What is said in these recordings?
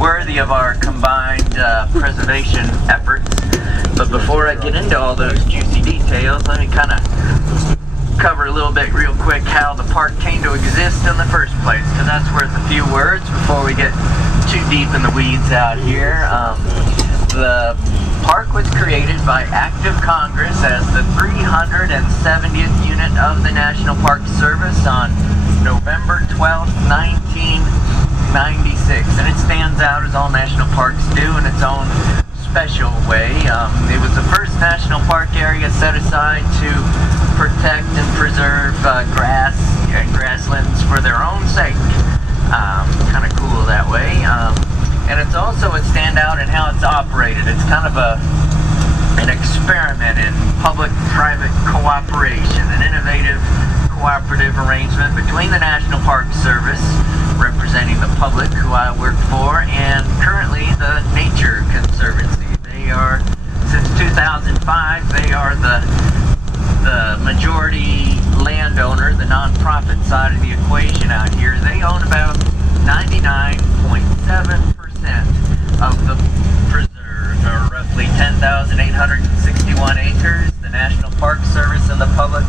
worthy of our combined preservation efforts. But before I get into all those juicy details, let me kind of cover a little bit real quick how the park came to exist in the first place, because that's worth a few words before we get too deep in the weeds out here. The park was created by act of Congress as the 370th unit of the National Park Service on November 12th, 1996. And it stands out, as all national parks do, in its own special way. It was the first national park area set aside to protect and preserve grass and grasslands for their own sake. Kind of cool that way. And it's also a standout in how it's operated. It's kind of an experiment in public-private cooperation, an innovative cooperative arrangement between the National Park Service, representing the public who I work for, and currently the Nature Conservancy. They are, since 2005, they are the majority landowner, the nonprofit side of the equation out here. They own about 99.7% of the preserve, or roughly 10,861 acres. The National Park Service and the public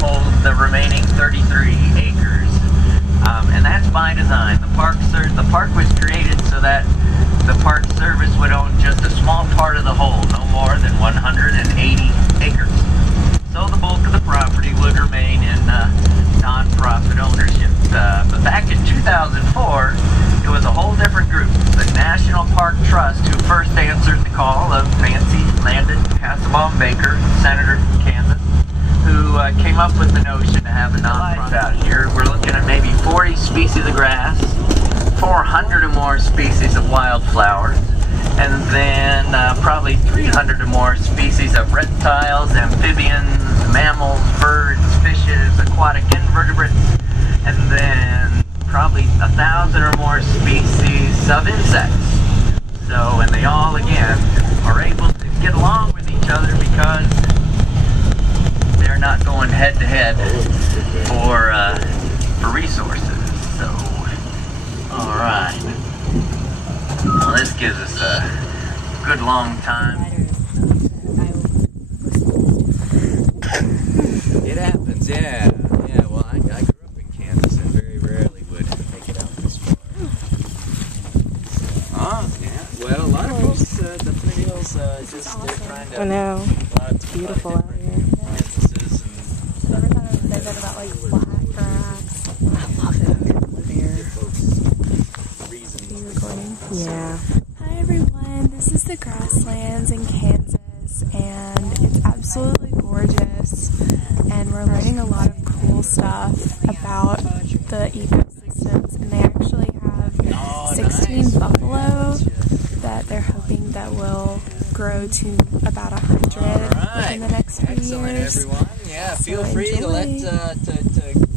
hold the remaining 33 acres. And that's by design. The park was created so that the Park Service would own just a small part of the whole, no more than 180 acres. So the bulk of the property would remain in non-profit ownership. But back in 2004, it was a whole different group, the National Park Trust, who first answered the call of Nancy Landon Hasselbaum Baker, Senator from Kansas, who came up with the notion to have a non-profit out here. We're looking at maybe 40 species of grass, 400 or more species of wildflowers, and then probably 300 or more species of reptiles, amphibians, mammals, birds, fishes, aquatic invertebrates, and then probably 1,000 or more species of insects. So, and they all, again, are able to get along with each other because they're not going head-to-head for resources. So, alright. Well, this gives us a good long time. It happens, yeah. Yeah, well, I grew up in Kansas and very rarely would make it out this far. Yeah. Well, a lot of folks, the trails, just they're trying to... I know. It's beautiful out here. Never thought I would say that about, like, black grass. I love it. Are you recording? Yeah. Hi everyone, this is the grasslands in Kansas, and it's absolutely gorgeous, and we're learning a lot of cool stuff about the ecosystems, and they actually have 16 buffalo that they're hoping that will grow to about 100 within the next few years. Everyone. Yeah, So feel free to to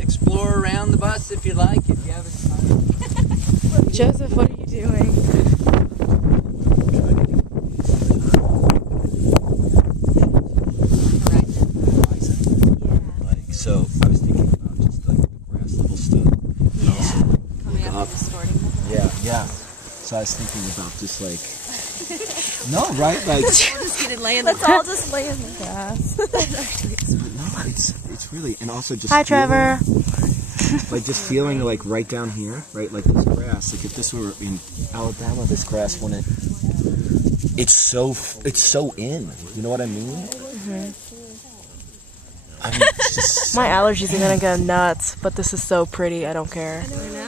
explore around the bus if you like. If you have a time. Joseph, what are you doing? Like, so I was thinking about just like the grass level stuff. Yeah. Yeah. So I was thinking about just like no, right? Like Let's all just lay in the grass. no, it's really, and also just Hi, Trevor. like just feeling like right down here, right? Like this grass. Like if this were in Alabama, this grass wouldn't. It's so in. You know what I mean? Mm-hmm. I mean, it's just My allergies are gonna go nuts, but this is so pretty. I don't care. I know.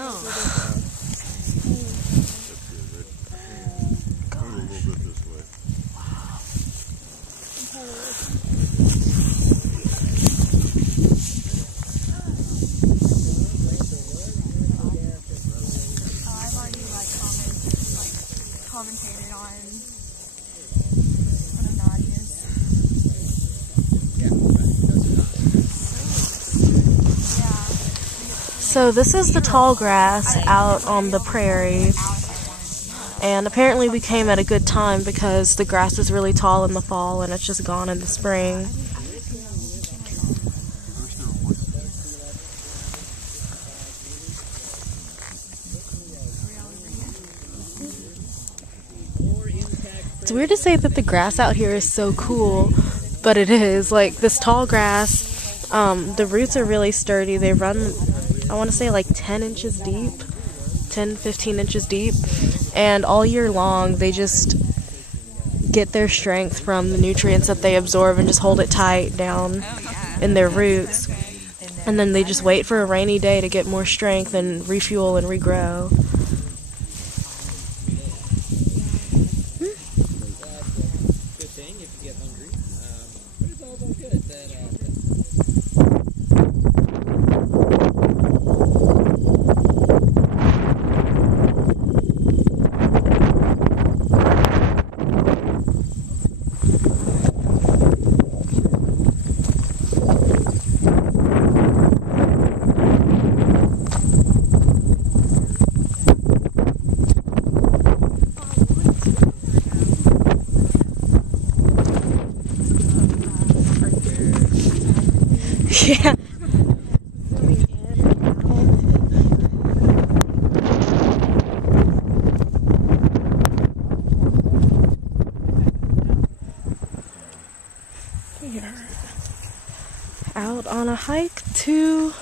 Commentated on one of Nadia's. So this is the Tallgrass out on the prairie, and apparently we came at a good time because the grass is really tall in the fall and it's just gone in the spring. It's weird to say that the grass out here is so cool, but it is. Like, this tall grass, the roots are really sturdy. They run, I want to say, like 10 inches deep, 10, 15 inches deep, and all year long they just get their strength from the nutrients that they absorb and just hold it tight down in their roots. And then they just wait for a rainy day to get more strength and refuel and regrow. Yeah. We are out on a hike to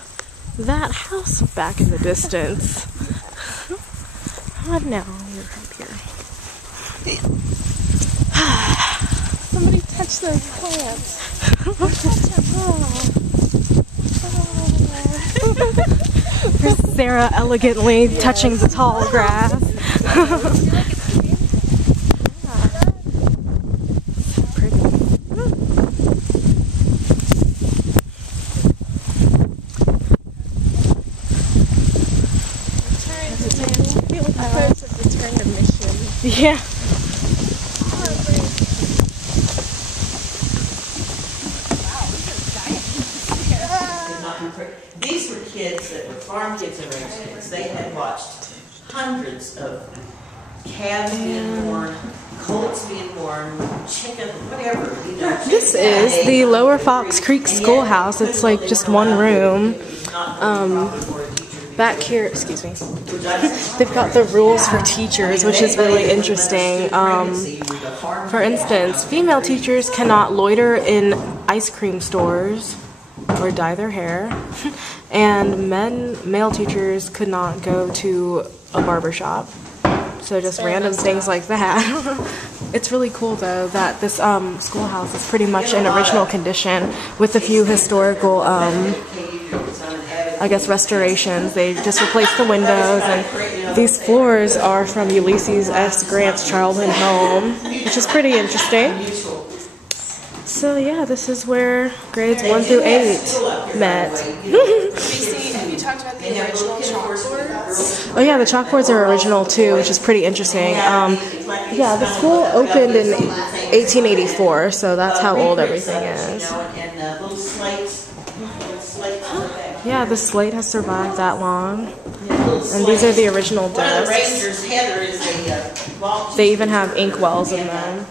that house back in the distance. Now we're up here. Somebody touched those plants. There's Sarah elegantly touching the tall grass. Pretty. Return to mission. Yeah. These were kids that were farm kids and ranch kids. They had watched hundreds of calves being born, colts being born, chicken, whatever. You know, This is the Lower Fox Creek Schoolhouse. It's like just one room. Back here, excuse me, they've got the rules for teachers, which is really interesting. For instance, female teachers cannot loiter in ice cream stores or dye their hair, and male teachers could not go to a barber shop. So just random things like that. It's really cool though that this schoolhouse is pretty much in original condition with a few historical I guess restorations. They just replaced the windows, and these floors are from Ulysses S. Grant's childhood home, which is pretty interesting. So yeah, this is where grades 1 through 8 met. Have you talked about the original chalkboards? Oh yeah, the chalkboards are original too, which is pretty interesting. Yeah, the school opened in 1884, so that's how old everything is. Yeah, the slate has survived that long. And these are the original desks. They even have ink wells in them.